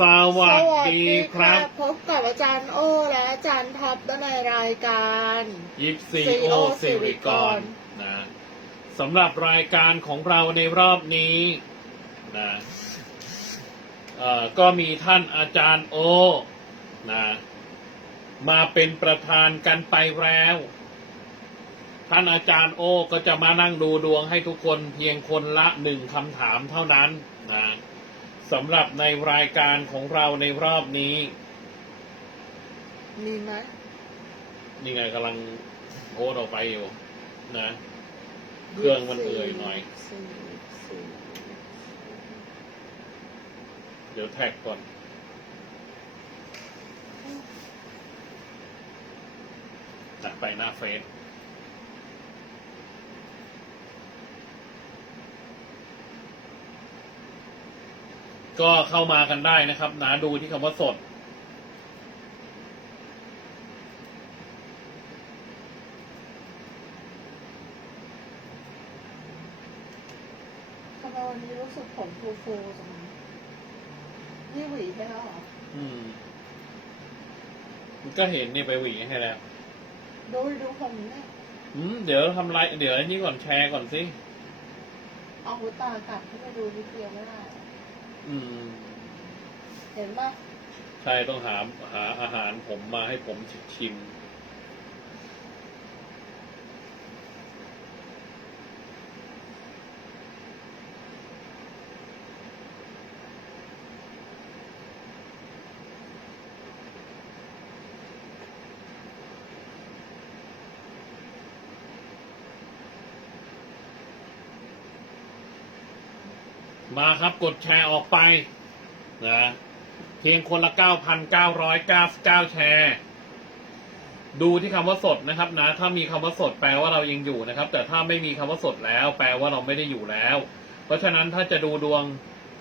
สวัสดีครับ พบกับอาจารย์โอและอาจารย์ท็อปในรายการยิปซี CEO โอซิริกอนนะสำหรับรายการของเราในรอบนี้นะเอ่อก็มีท่านอาจารย์โอนะมาเป็นประธานกันไปแล้ว ท่านอาจารย์โอก็จะมานั่งดูดวงให้ทุกคนเพียงคนละหนึ่งคำถามเท่านั้นนะ สำหรับในรายการของเราในรอบนี้ มีไหมนี่ไงกำลังโพสต์ออกไปอยู่ นะ เครื่องมันเอื่อยหน่อย สี่สี่เดี๋ยวแท็กก่อน จัดไปหน้าเฟซ ก็เข้ามากันได้นะครับนะดูที่คำว่าสด ทำไมวันนี้รู้สึกผมฟูฟูๆจังนี่หวีไปแล้วเหรอ อืมก็เห็นนี่ไปหวีให้แล้ว ดูดูผมเนี่ยอืม เดี๋ยวทำไรเดี๋ยวอันนี้ก่อนแชร์ก่อนสิ เอาหูตากัดเข้าไปดูนิดเดียวไม่ได้เหรอ อืม เห็นปะใช่ต้องหาหาอาหารผมมาให้ผมชิม มาครับกดแชร์ออกไปนะเพียงคนละ 9,999 แชร์ ดูที่คำว่าสดนะครับนะ ถ้ามีคำว่าสดแปลว่าเรายังอยู่นะครับ แต่ถ้าไม่มีคำว่าสดแล้ว แปลว่าเราไม่ได้อยู่แล้ว เพราะฉะนั้นถ้าจะดูดวง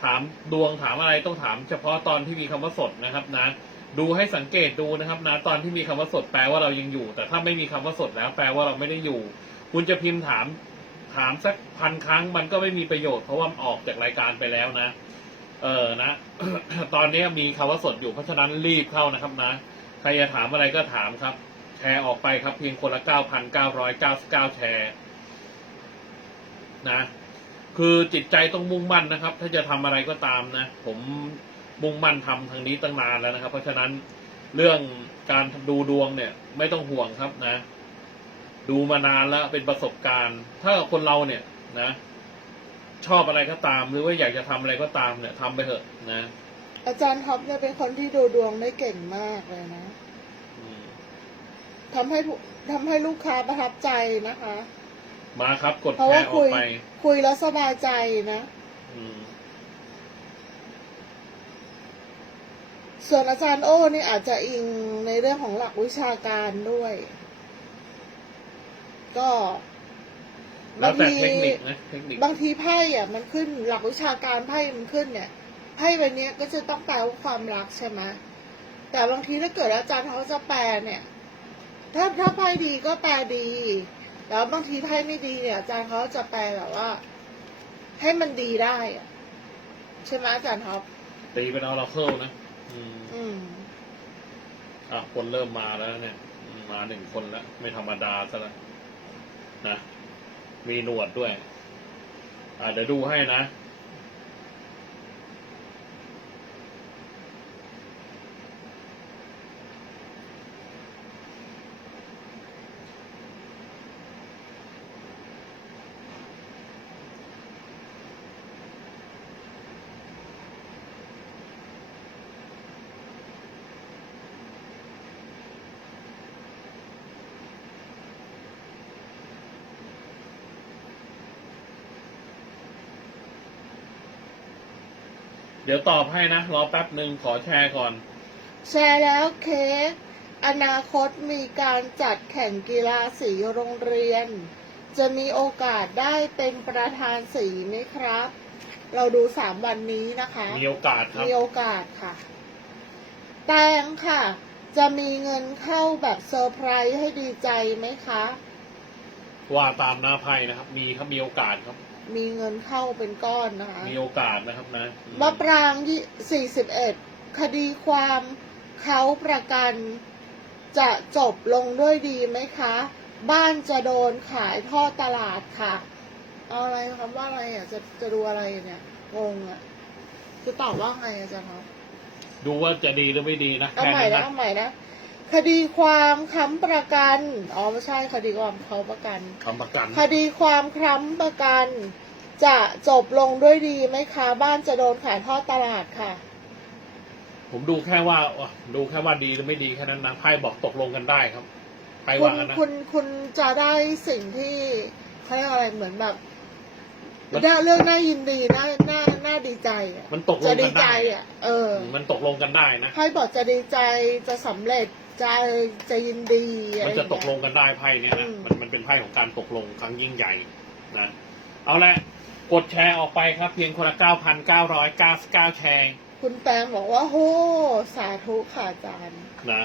ถามดวงถามอะไรต้องถาม เฉพาะตอนที่มีคำว่าสดนะครับนะ ดูให้สังเกตดูนะครับนะตอนที่มีคำว่าสดแปลว่าเรายังอยู่ แต่ถ้าไม่มีคำว่าสดแล้ว แปลว่าเราไม่ได้อยู่ คุณจะพิมพ์ถาม ถามสักพันครั้งมันก็ไม่มีประโยชน์เพราะว่าออกจากรายการไปแล้วนะ เออนะ ตอนนี้มีคำว่าสดอยู่เพราะฉะนั้นรีบเข้านะครับนะ ใครจะถามอะไรก็ถามครับ แชร์ออกไปครับ เพียงคนละเก้าพันเก้าร้อยเก้าสิบเก้าแชร์นะ คือจิตใจต้องมุ่งมั่นนะครับ ถ้าจะทำอะไรก็ตามนะ ผมมุ่งมั่นทำทางนี้ตั้งนานแล้วนะครับ เพราะฉะนั้นเรื่องการดูดวงเนี่ย ไม่ต้องห่วงครับนะ ดูมานานแล้วเป็นประสบการณ์ ถ้าคนเราเนี่ยนะ ชอบอะไรก็ตาม หรือว่าอยากจะทำอะไรก็ตามเนี่ยทำไปเถอะนะ อาจารย์ท็อปเนี่ยเป็นคนที่ดูดวงได้เก่งมากเลยนะอืมทำให้ผู้ทำให้ลูกค้าประทับใจนะคะ มาครับกดเพราะแชว่าร์ออคุกยไป คุยแล้วสบายใจนะอืมส่วนอาจารย์โอ้นี่อาจจะอิงในเรื่องของหลักวิชาการด้วย ก็แล้วแต่บางทีเทคนิคนะเทคนิคบางทีไพ่อะ มันขึ้นหลักวิชาการไพ่มันขึ้นเนี่ยไพ่ใบเนี้ยก็จะต้องแปลว่าความรักใช่ไหมแต่บางทีถ้าเกิดอาจารย์เขาจะแปลเนี่ย ถ้าถ้าไพ่ดีก็แปลดี แล้วบางทีไพ่ไม่ดีเนี่ยอาจารย์เขาจะแปลแบบว่า ให้มันดีได้อะใช่ไหมอาจารย์ท็อปตีเป็นออราเคิลนะอืมอืมอะคนเริ่มมาแล้วเนี่ยอืมมาหนึ่งคนแล้ว ไม่ธรรมดาซะแล้ว นะ มีหนวดด้วย อ่าเดี๋ยวดูให้นะ เดี๋ยวตอบให้นะ รอแป๊บหนึ่งขอแชร์ก่อน แชร์แล้วเค้กอนาคตมีการจัดแข่งกีฬาสีโรงเรียน จะมีโอกาสได้เป็นประธานสีไหมครับ เราดูสามวันนี้นะคะ มีโอกาสครับ มีโอกาสค่ะ แตงค่ะ จะมีเงินเข้าแบบเซอร์ไพรส์ให้ดีใจไหมคะ ว่าตามหน้าไพ่นะครับ มีครับมีโอกาสครับ มีเงินเข้าเป็นก้อนนะคะ มีโอกาสนะครับนะอืมมะปรางยี่สี่สิบเอ็ดคดีความเขาประกันจะจบลงด้วยดีไหมคะ บ้านจะโดนขายท่อตลาดค่ะ เอาอะไรคำว่าอะไรอะ จะจะดูอะไรเนี่ยงงอะ จะตอบว่าไงอาจารย์ครับดูว่าจะดีหรือไม่ดีนะเอาแค่ใหม่นั้นนะนะเอาใหม่นะ คดีความค้ำประกันอ๋อไม่ใช่คดีความเขาประกัน คำประกัน คดีความค้ำประกัน จะจบลงด้วยดีไหมคะบ้านจะโดนขายทอดตลาดค่ะ ผมดูแค่ว่าดูแค่ว่าดีหรือไม่ดีแค่นั้นนะไพ่บอกตกลงกันได้ครับไพ่คุว่าณกันนะ คุณคุณจะได้สิ่งที่เขาเรียกอะไรเหมือนแบบมัน ได้เรื่องน่ายินดีน่าน่าน่าดีใจอะมันตกลจะงดีกันใจได้อะ เออ มันตกลงกันได้นะให้บอกจะดีใจจะสำเร็จ จะจะยินดีอะไรมันอย่างจะตกลเงี้ยงกันได้ไพ่เนี่ยนะอืมมันมันเป็นไพ่ของการตกลงครั้งยิ่งใหญ่นะ เอาละกดแชร์ออกไปครับ เพียงคนละเก้าพันเก้าร้อยเก้าเก้าแชร์ คุณแตงบอกว่าโหสาธุค่ะอาจารย์ นะ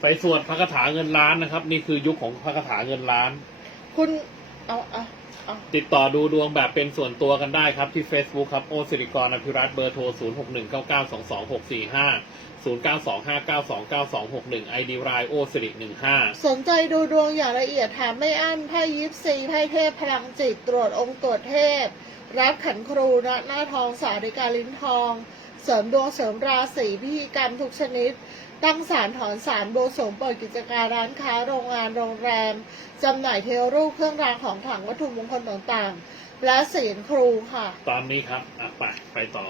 ไปสวดพระคาถาเงินล้านนะครับ นี่คือยุคของพระคาถาเงินล้าน คุณเอาเอาเอา ติดต่อดูดวงแบบเป็นส่วนตัวกันได้ครับที่ Facebook ครับ โอสิริกรอภิรัตน์เบอร์โทร 0 6 1 9 9 2 2 6 4 5 0 9 2 5 9 2 9 2 6 1 ID รายโอสิริ15 สนใจดูดวงอย่างละเอียดถามไม่อั้นไพ่ยิปซีไพ่เทพพลังจิตตรวจองค์ตรวจเทพ รับขันครูณหน้าทองสาริกาลิ้นทอง เสริมดวงเสริมราศีพิธีกรรมทุกชนิด ตั้งศาลถอนศาลโบวงสรวงเปิดกิจการร้านค้าโรงงานโรงแรมจำหน่ายเทวรูปเครื่องรางของขลังวัตถุมงคลต่างๆ และศีลครูค่ะ ตามนี้ครับอะไปไปต่อ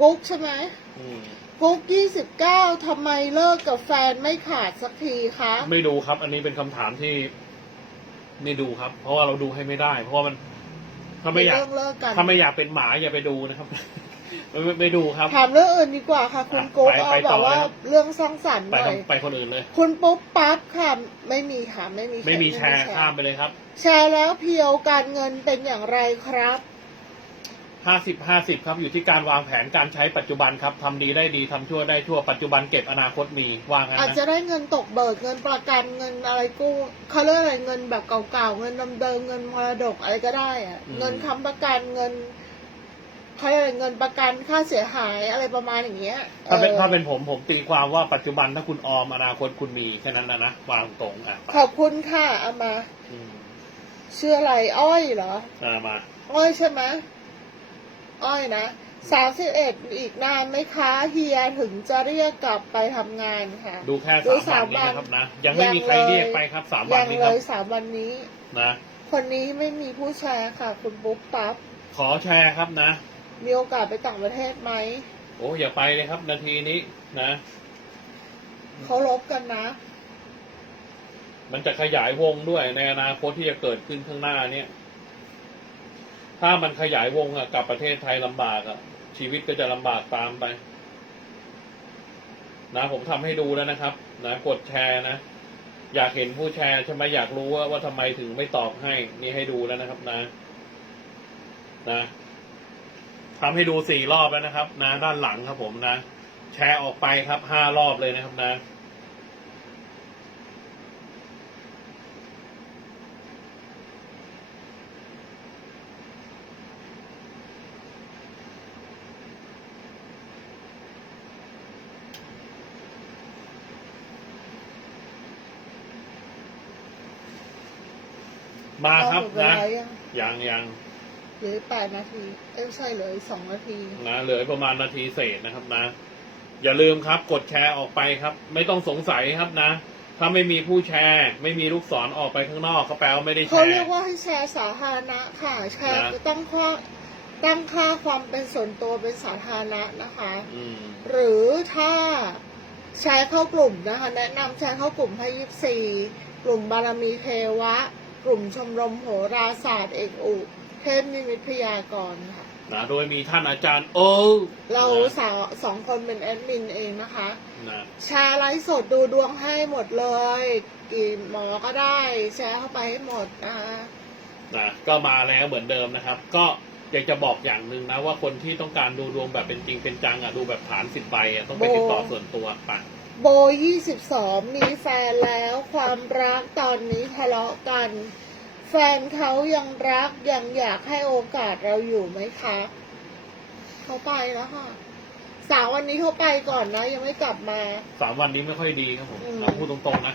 กุ๊กใช่ไหมอืมกุ๊ก29ทำไมเลิกกับแฟนไม่ขาดสักทีคะ ไม่ดูครับ อันนี้เป็นคำถามที่ไม่ดูครับ เพราะว่าเราดูให้ไม่ได้ เพราะว่ามันถ้าไม่อยาก เรื่องเลิกกัน ถ้าไม่อยากเป็นหมาอย่าไปดูนะครับ ไม่ไม่ไม่ดูครับ ถามเรื่องอื่นดีกว่าค่ะ คุณอะกุ๊กไปเอาไปแบต่อบว่าเลยครับ เรื่องสร้างสรรค์หไปน่คอยนไปคนอื่นเลย คุณปุ๊บปั๊บค่ะไม่มีค่ะไม่มีไม่มีแชร์ไม่ข้ามไปเลยครับแชร์แล้วเพียวการเงินเป็นอย่างไรครับ ห้าสิบห้าสิบครับอยู่ที่การวางแผนการใช้ปัจจุบันครับทำดีได้ดีทำชั่วได้ชั่วปัจจุบันเก็บอนาคตมีว่างั้นอาจนะจะได้เงินตกเบิกเงินประกันเงินอะไรกู้เขาเรียกอะไรเงินแบบเก่าๆเงินเดิมๆเงินมรดกอะไรก็ได้อะเงินค้ำประกันเงิน เขาเรียกอะไรเงินประกันค่าเสียหายอะไรประมาณอย่างเงี้ยถ้าเป็นออถ้าเป็นผมผมตีความว่าปัจจุบันถ้าคุณออมอนาคตคุณมีแค่นั้นนะนะวางตรงอะขอบคุณค่ะเอามาอืมชื่ออะไรอ้อยเหรอ อ่ามาอ้อยใช่ไหมอ้อยนะสามสิบเอ็ดอีกนานไหมคะเฮียถึงจะเรียกกลับไปทำงานค่ะ ดูแค่ดูสามวันนี้สามวันนะครับนะยังไม่มีใครยังเลย เรียกไปครับสามวัยันงนี้เลครับยสามวันนี้ นะ คนนี้ไม่มีผู้แชร์ค่ะ คุณปุ๊บปั๊บขอแชร์ครับนะ มีโอกาสไปต่างประเทศไหม โอ้อย่าไปเลยครับ นาทีนี้นะ เขาลบกันนะ มันจะขยายวงด้วยในอนาคตที่จะเกิดขึ้นข้างหน้าเนี่ย ถ้ามันขยายวงอะกลับประเทศไทยลำบากอะชีวิตก็จะลำบากตามไป นะผมทำให้ดูแล้วนะครับ นะกดแชร์นะอยากเห็นผู้แชร์ใช่ไหมอยากรู้ว่าว่าทำไมถึงไม่ตอบให้ นี่ให้ดูแล้วนะครับนะ นะ ทำให้ดูสี่รอบแล้วนะครับ นะ ด้านหลังครับผมนะ แชร์ออกไปครับห้ารอบเลยนะครับนะมาครับเอาหมดเวนะลายังยังยังเหลือแปดนาที เอ้ยไม่ใช่เหลืออกสองนาที นะเหลือประมาณนาทีเศษนะครับนะ อย่าลืมครับ กดแชร์ออกไปครับ ไม่ต้องสงสัยครับนะ ถ้าไม่มีผู้แชร์ ไม่มีลูกศรออกไปข้างนอกเขาแปลว่าไม่ได้แชเขาร์เรียกว่าให้แชร์สาธารณะค่ะ แชร์นะคือตั้งข้อตั้งค่าความเป็นส่วนตัวเป็นสาธารณะนะคะ อืม หรือถ้าแชร์เข้ากลุ่มนะคะ แนะนำแชร์เข้ากลุ่มให้ยิปซีกลุ่มบารมีเทวะ กลุ่มชมรมโหราศาสตร์เอกอุ เทพนิมิตพยากรณ์ค่ะนะโดยมีท่านอาจารย์ โอเรานะสาวสองคนเป็นแอดมินเองนะคะ นะแชร์ไลฟ์สดดูดวงให้หมดเลยกี่หมอก็ได้ แชร์เข้าไปให้หมดนะคะนะก็มาแล้วเหมือนเดิมนะครับ ก็อยากจะบอกอย่างหนึ่งนะว่าคนที่ต้องการดูดวงแบบเป็นจริงเป็นจังอะดูแบบฐานสิบใบอะต้องไปติดต่อส่วนตัวไปโบยี่สิบสองมีแฟนแล้วความรักตอนนี้ทะเลาะกัน แฟนเขายังรักยังอยากให้โอกาสเราอยู่ไหมคะเขาไปแล้วค่ะสามวันนี้เขาไปก่อนนะ ยังไม่กลับมา สามวันนี้ไม่ค่อยดีครับผมอืม เราพูดตรงๆนะ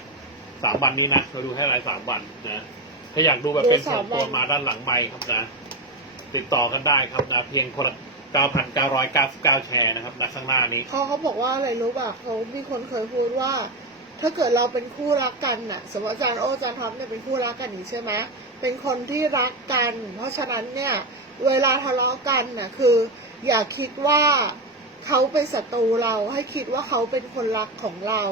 สามวันนี้นะเราดูให้รายสามวันนะถ้าอยากดูแบบเป็นดูส่สาวมนตัววันมาด้านหลังไมค์ครับนะ ติดต่อกันได้ครับนะ เพียงคนละ9,999 แชร์นะครับนะข้างหน้านี้ เขาเขาบอกว่าอะไรรู้ป่ะเขามีคนเคยพูดว่า ถ้าเกิดเราเป็นคู่รักกันน่ะ สมมติอาจารย์โออาจารย์ท็อปเนี่ยเป็นคู่รักกันอย่างนี้ใช่ไหมเป็นคนที่รักกัน เพราะฉะนั้นเนี่ย เวลาทะเลาะกันน่ะคือ อย่าคิดว่าเขาเป็นศัตรูเราให้คิดว่าเขาเป็นคนรักของเรา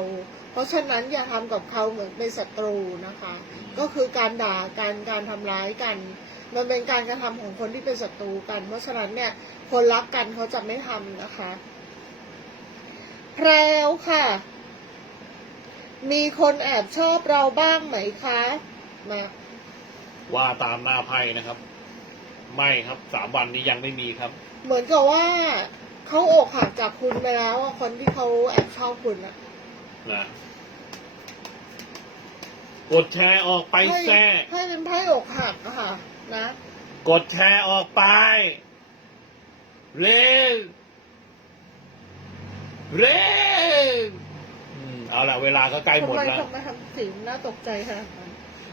เพราะฉะนั้นอย่าทำกับเขาเหมือนเป็นศัตรูนะคะ ก็คือการด่ากันการทำร้ายกัน มันเป็นการกระทำของคนที่เป็นศัตรูกัน เพราะฉะนั้นเนี่ยคนรักกันเขาจะไม่ทำนะคะ แพรวค่ะ มีคนแอบชอบเราบ้างไหมคะมาว่าตามหน้าไพ่นะครับ ไม่ครับสามวันนี้ยังไม่มีครับ เหมือนกับว่าเขาอกหักจากคุณไปแล้วอะคนที่เขาแอบชอบคุณอะนะกดแชร์ออกไปให้แซ่ให้เป็นไพ่อกหักอะค่ะ นะ กดแชร์ออกไป เร็วเร็วอืม เอาละเวลาก็ใกล้หทำมดไมแล้วทำไมทำเสียงน่าตกใจขนาดนั้น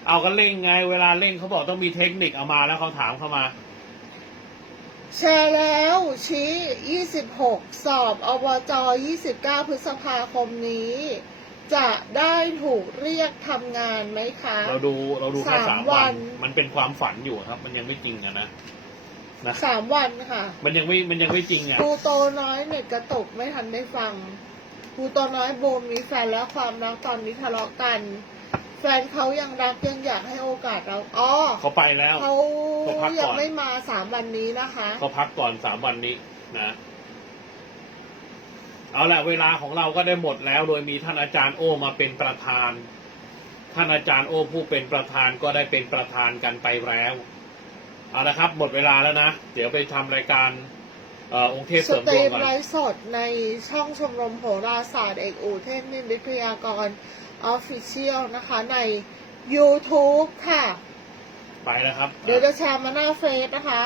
เอากันเร่งไง เวลาเร่งเขาบอกต้องมีเทคนิคเอามาแล้วเขาถามเข้ามา แชร์แล้วชี้ 26 สอบอบจ 29 พฤษภาคมนี้ จะได้ถูกเรียกทำงานไหมคะ เราดูเราดูแค่สามสามวัวันนมันเป็นความฝันอยู่ครับ มันยังไม่จริงอะนะนะสามวันค่ะ มันยังไม่มันยังไม่จริงอะครูโตน้อยเน็ตกระตกไม่ทันได้ฟัง ครูโตน้อยโบมมีแฟนแล้วความรักตอนนี้ทะเลาะกัน แฟนเขายังรักยังอยากให้โอกาสเราอ๋อเขาไปแล้ว เขาเขาพักก่อน ยังไม่มาสามวันนี้นะคะเขาพักก่อนสามวันนี้นะเอาละเวลาของเราก็ได้หมดแล้ว โดยมีท่านอาจารย์โอมาเป็นประธาน ท่านอาจารย์โอผู้เป็นประธานก็ได้เป็นประธานกันไปแล้ว เอาละครับ หมดเวลาแล้วนะ เดี๋ยวไปทำรายการ เอ่อองค์เทพสเสริมตดรีวงมก่อนไลฟ์สดในช่องชมรมโหราศาสตร์เอกอูเทพนิมิตวิทยากรออฟฟิเชียลนะคะใน YouTube ค่ะ ไปแล้วครับ เดี๋ยวจะแชร์มาหน้าเฟซนะคะ